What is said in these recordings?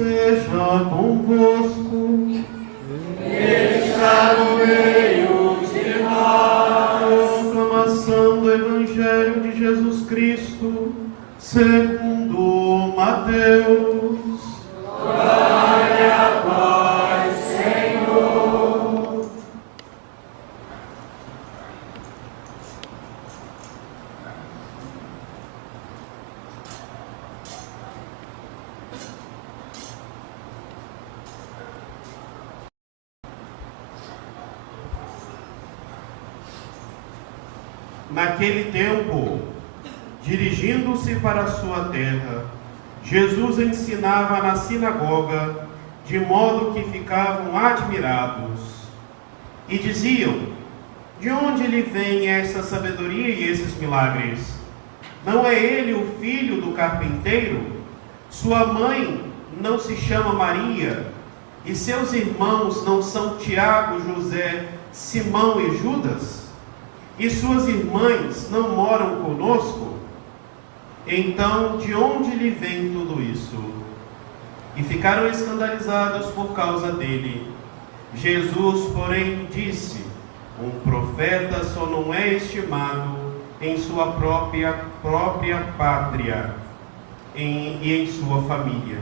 seja convosco. Está no meio de nós. Proclamação do Evangelho de Jesus Cristo, segundo Mateus. Glória a vós, Senhor. Naquele tempo, dirigindo-se para a sua terra, Jesus ensinava na sinagoga, de modo que ficavam admirados. E diziam: de onde lhe vem essa sabedoria e esses milagres? Não é ele o filho do carpinteiro? Sua mãe não se chama Maria? E seus irmãos não são Tiago, José, Simão e Judas? E suas irmãs não moram conosco? Então, de onde lhe vem tudo isso? E ficaram escandalizados por causa dele. Jesus, porém, disse: um profeta só não é estimado em sua própria pátria e em sua família.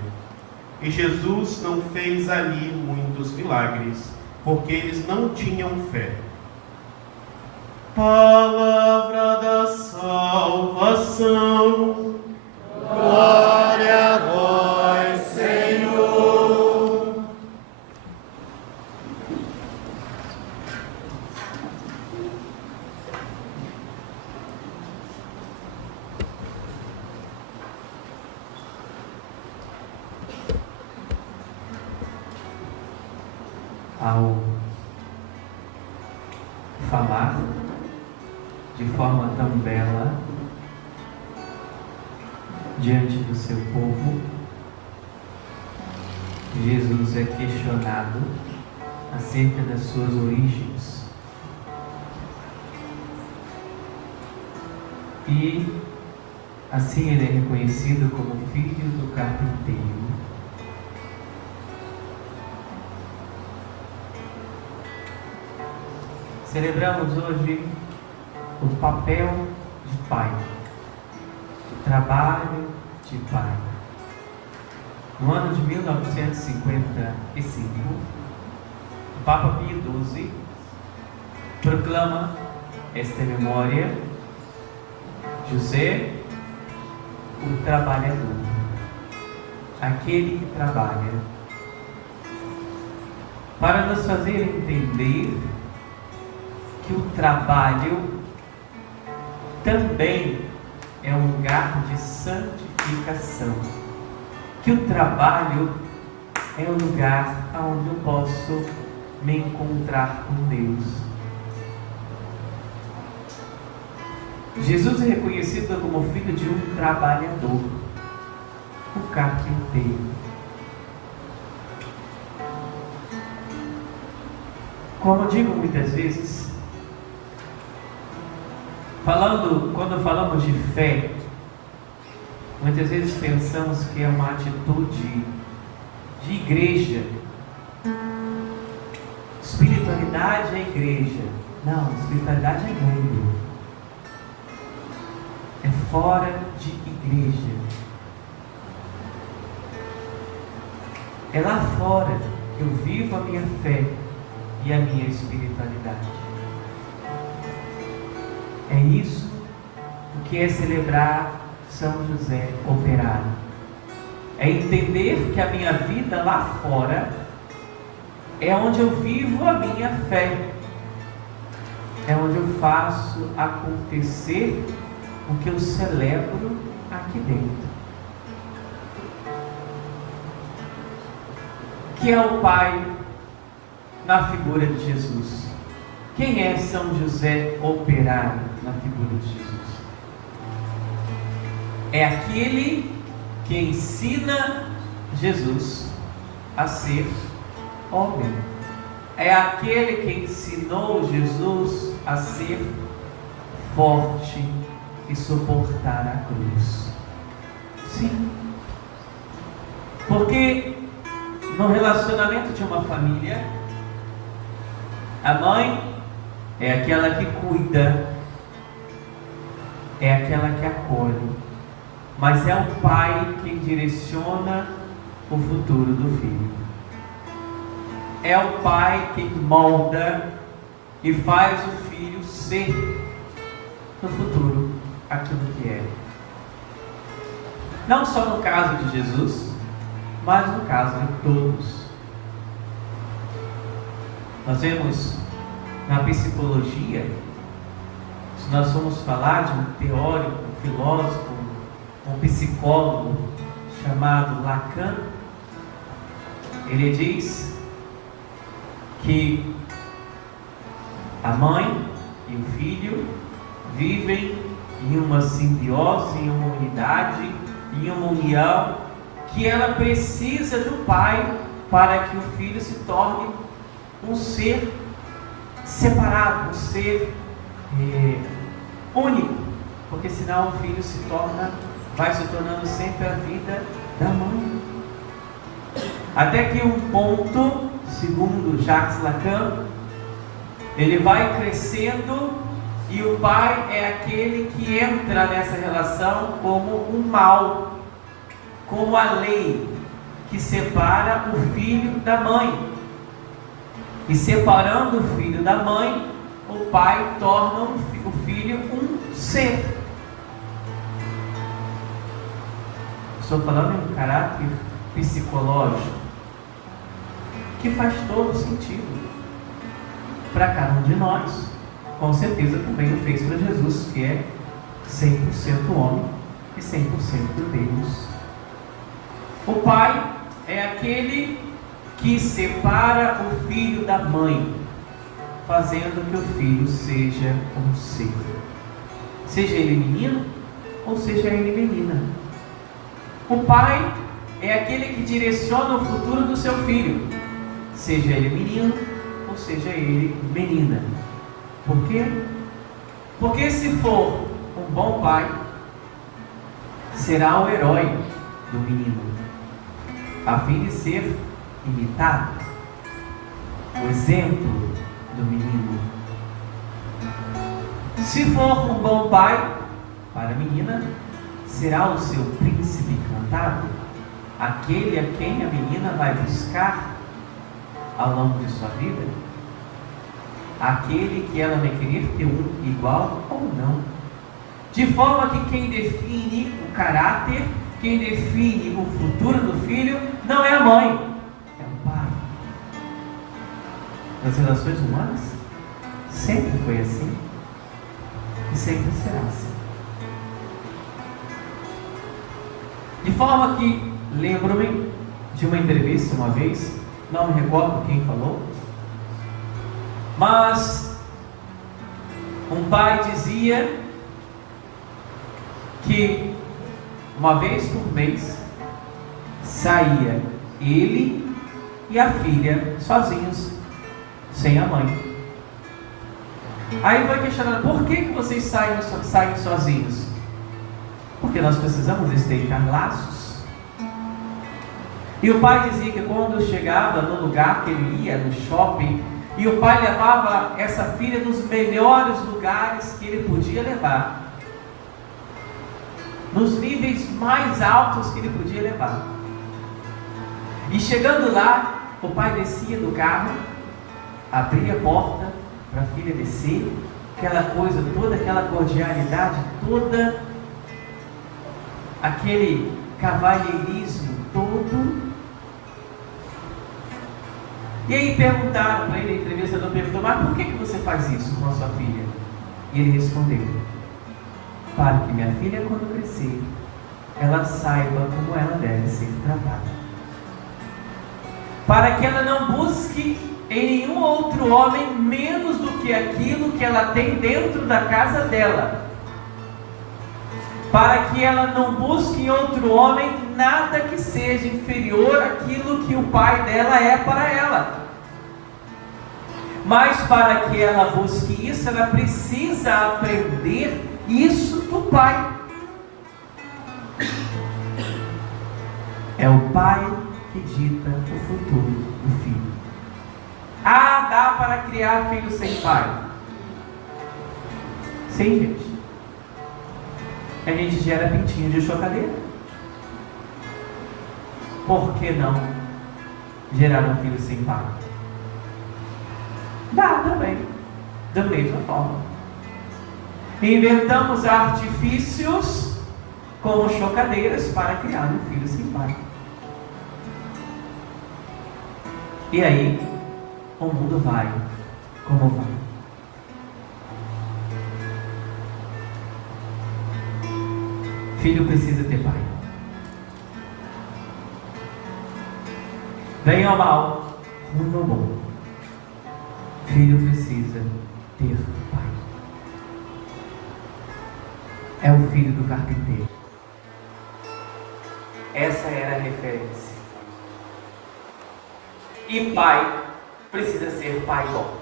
E Jesus não fez ali muitos milagres, porque eles não tinham fé. Palavra da salvação. Glória a vós, Senhor. Ao falar de forma tão bela diante do seu povo, Jesus é questionado acerca das suas origens. E assim ele é reconhecido como filho do carpinteiro. Celebramos hoje o papel de pai, o trabalho de pai. No ano de 1955, o Papa Pio XII proclama esta memória: José, o trabalhador, aquele que trabalha, para nos fazer entender que o trabalho também é um lugar de santificação, que o trabalho é um lugar onde eu posso me encontrar com Deus. Jesus é reconhecido como filho de um trabalhador, o carpinteiro. Como eu digo muitas vezes, quando falamos de fé, muitas vezes pensamos que é uma atitude de igreja. Espiritualidade é igreja. Não, espiritualidade é mundo. É fora de igreja. É lá fora que eu vivo a minha fé e a minha espiritualidade. É isso o que é celebrar São José operário. É entender que a minha vida lá fora é onde eu vivo a minha fé. É onde eu faço acontecer o que eu celebro aqui dentro. Que é o Pai na figura de Jesus. Quem é São José operário na figura de Jesus? É aquele que ensina Jesus a ser homem. É aquele que ensinou Jesus a ser forte e suportar a cruz. Sim. Porque funcionamento de uma família, a mãe é aquela que cuida, é aquela que acolhe, mas é o pai quem direciona o futuro do filho. É o pai quem molda e faz o filho ser no futuro aquilo que é. Não só no caso de Jesus, mas no caso de todos. Nós vemos na psicologia, se nós formos falar de um teórico, um filósofo, um psicólogo chamado Lacan, ele diz que a mãe e o filho vivem em uma simbiose, em uma unidade, em uma união, que ela precisa do pai para que o filho se torne um ser separado, um ser único, porque senão o filho vai se tornando sempre a vida da mãe. Até que um ponto, segundo Jacques Lacan, ele vai crescendo e o pai é aquele que entra nessa relação como um mal, como a lei que separa o filho da mãe. E separando o filho da mãe, o pai torna o filho um ser. Estou falando em um caráter psicológico que faz todo sentido para cada um de nós. Com certeza também o fez para Jesus, que é 100% homem e 100% Deus. O pai é aquele que separa o filho da mãe, fazendo que o filho seja um ser. Seja ele menino ou seja ele menina. O pai é aquele que direciona o futuro do seu filho, seja ele menino ou seja ele menina. Por quê? Porque se for um bom pai, será o herói do menino, a fim de ser imitado, o exemplo do menino. Se for um bom pai para a menina, será o seu príncipe encantado, aquele a quem a menina vai buscar ao longo de sua vida, aquele que ela vai querer ter um igual ou não, de forma que quem define o caráter, quem define o futuro do filho, não é a mãe, é o pai. Nas relações humanas, sempre foi assim e sempre será assim. De forma que, lembro-me de uma entrevista uma vez, não me recordo quem falou, mas um pai dizia que uma vez por mês saía ele e a filha sozinhos, sem a mãe. Aí vai questionando: por que vocês saem sozinhos? Porque nós precisamos estreitar laços. E o pai dizia que quando chegava no lugar que ele ia, no shopping, e o pai levava essa filha nos melhores lugares que ele podia levar, nos níveis mais altos que ele podia levar. E chegando lá, o pai descia do carro, abria a porta para a filha descer, aquela coisa toda, aquela cordialidade toda, aquele cavalheirismo todo. E aí perguntaram para ele, a entrevistador perguntou: mas por que você faz isso com a sua filha? E ele respondeu: para que minha filha, quando crescer, ela saiba como ela deve ser tratada, para que ela não busque em nenhum outro homem menos do que aquilo que ela tem dentro da casa dela, para que ela não busque em outro homem nada que seja inferior àquilo que o pai dela é para ela. Mas para que ela busque isso, ela precisa aprender isso do pai. É o pai que dita o futuro do filho. Ah, dá para criar filho sem pai? Sim, gente. A gente gera pintinho de chocadeira. Por que não gerar um filho sem pai? Dá também, da mesma forma. Inventamos artifícios como chocadeiras para criar um filho sem pai. E aí, o mundo vai como vai. Filho precisa ter pai. Bem ou mal, ruim ou bom, filho precisa ter pai. É o filho do carpinteiro. Essa era a referência. E pai precisa ser pai bom.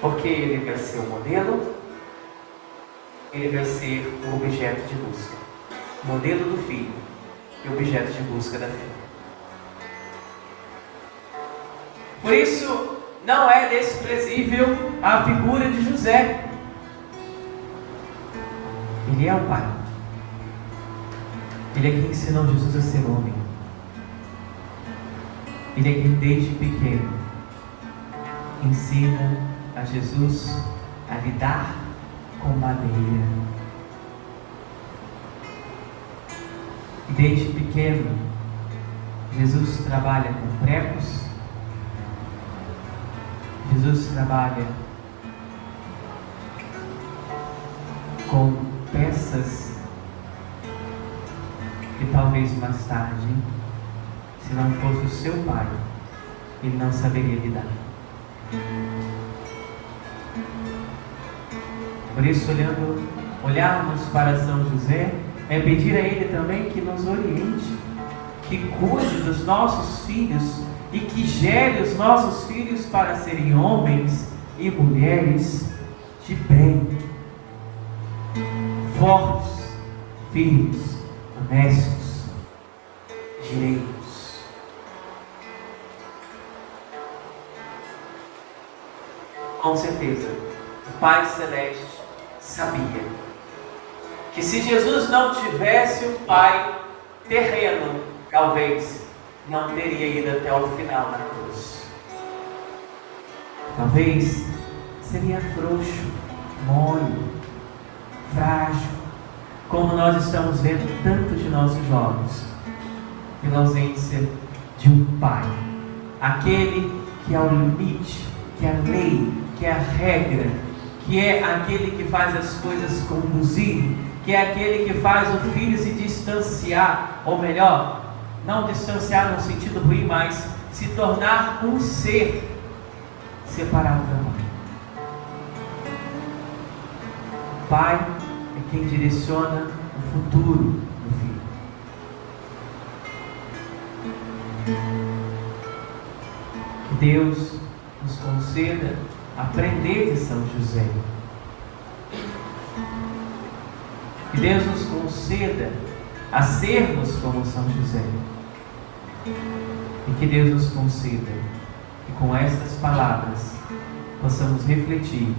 Porque ele vai ser o modelo, ele vai ser o objeto de busca. Modelo do filho e objeto de busca da filha. Por isso, não é desprezível a figura de José. Ele é o pai. Ele é quem ensinou Jesus a ser homem. Ele é quem desde pequeno ensina a Jesus a lidar com madeira. E desde pequeno, Jesus trabalha com pregos. Jesus trabalha com peças que talvez mais tarde, se não fosse o seu pai, ele não saberia lidar. Por isso, olharmos para São José é pedir a ele também que nos oriente, que cuide dos nossos filhos e que gere os nossos filhos para serem homens e mulheres de bem, fortes, firmes, honestos, direitos. Com certeza, o Pai Celeste sabia que se Jesus não tivesse um pai terreno, talvez não teria ido até o final na cruz. Talvez seria frouxo, mole, frágil, como nós estamos vendo tanto de nossos jovens, pela ausência de um pai, aquele que é o limite, que é a lei, que é a regra, que é aquele que faz as coisas conduzirem, que é aquele que faz o filho se distanciar, ou melhor, não distanciar no sentido ruim, mas se tornar um ser separado da mãe. O pai é quem direciona o futuro do filho. Que Deus nos conceda aprender de São José. Que Deus nos conceda a sermos como São José. E que Deus nos conceda que com estas palavras possamos refletir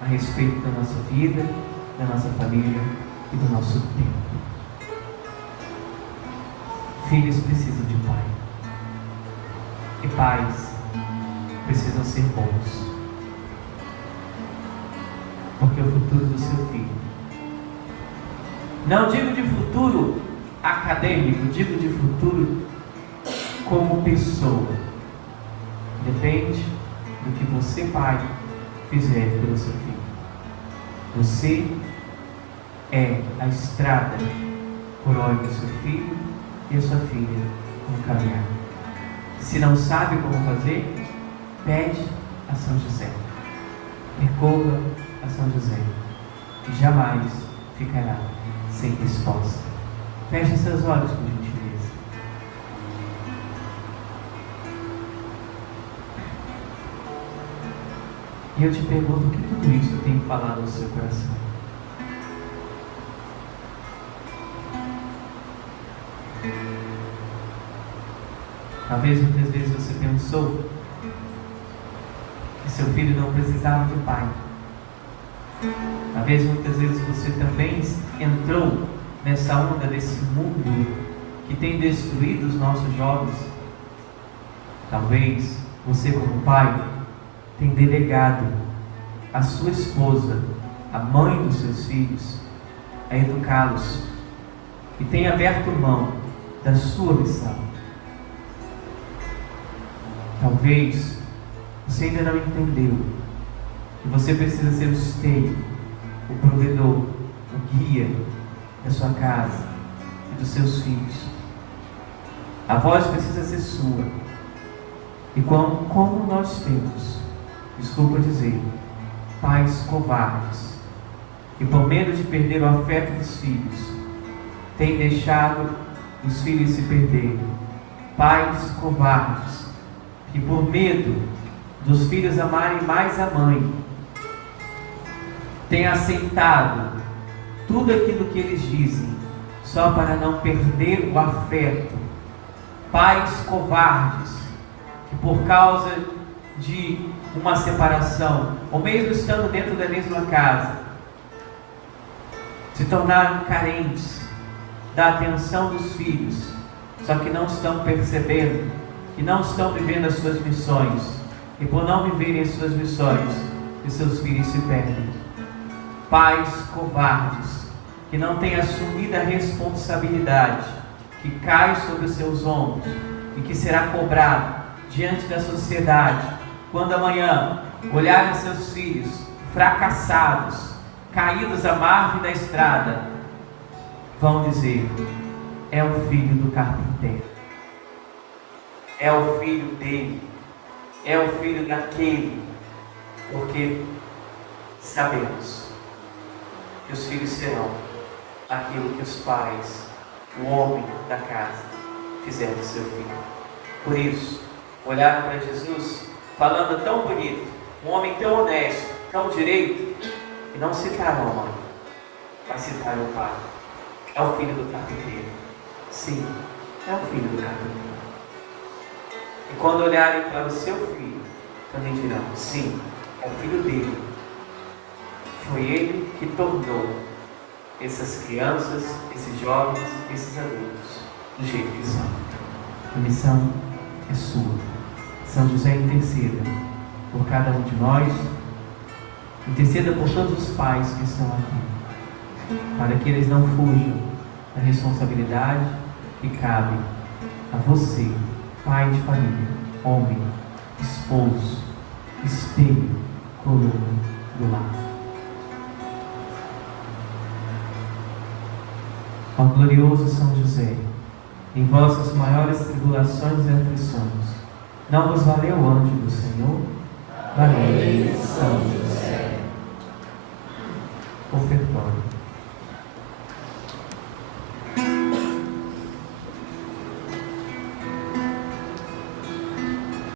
a respeito da nossa vida, da nossa família e do nosso tempo. Filhos precisam de pai. E pais precisam ser bons. Porque é o futuro do seu filho. Não digo de futuro acadêmico, digo de futuro como pessoa. Depende do que você, pai, fizer pelo seu filho. Você é a estrada por onde o seu filho e a sua filha vão caminhar. Se não sabe como fazer, pede a São José. Recorra a São José e jamais ficará sem resposta. Feche seus olhos, por gentileza. E eu te pergunto, o que tudo isso tem falado no seu coração? Talvez muitas vezes você pensou que seu filho não precisava de pai. Talvez muitas vezes você também entrou nessa onda desse mundo que tem destruído os nossos jovens. Talvez você, como pai, tenha delegado a sua esposa, a mãe dos seus filhos, a educá-los e tenha aberto mão da sua missão. Talvez você ainda não entendeu que você precisa ser o esteio, o provedor, o guia da sua casa e dos seus filhos. A voz precisa ser sua. E como nós temos, desculpa dizer, pais covardes, que por medo de perder o afeto dos filhos, têm deixado os filhos se perderem. Pais covardes, que por medo dos filhos amarem mais a mãe, têm aceitado tudo aquilo que eles dizem, só para não perder o afeto. Pais covardes, que por causa de uma separação, ou mesmo estando dentro da mesma casa, se tornaram carentes da atenção dos filhos, só que não estão percebendo, que não estão vivendo as suas missões, e por não viverem as suas missões, os seus filhos se perdem. Pais covardes, que não têm assumido a responsabilidade que cai sobre os seus ombros e que será cobrado diante da sociedade, quando amanhã olharem seus filhos fracassados, caídos à margem da estrada, vão dizer: é o filho do carpinteiro, é o filho dele, é o filho daquele, porque sabemos que os filhos serão aquilo que os pais, o homem da casa, fizeram do seu filho. Por isso, olharam para Jesus falando tão bonito, um homem tão honesto, tão direito, e não citaram a mãe, mas citaram o pai. É o filho do carpinteiro. Sim, é o filho do carpinteiro. E quando olharem para o seu filho, também dirão: sim, é o filho dele. Foi ele que tornou essas crianças, esses jovens, esses adultos do jeito que são. A missão é sua. São José, interceda por cada um de nós, interceda por todos os pais que estão aqui, para que eles não fujam da responsabilidade que cabe a você, pai de família, homem, esposo, espelho, coluna do lar. Ó glorioso São José, em vossas maiores tribulações e aflições, não vos valeu o anjo do Senhor? Valeu, São José. Ofertório.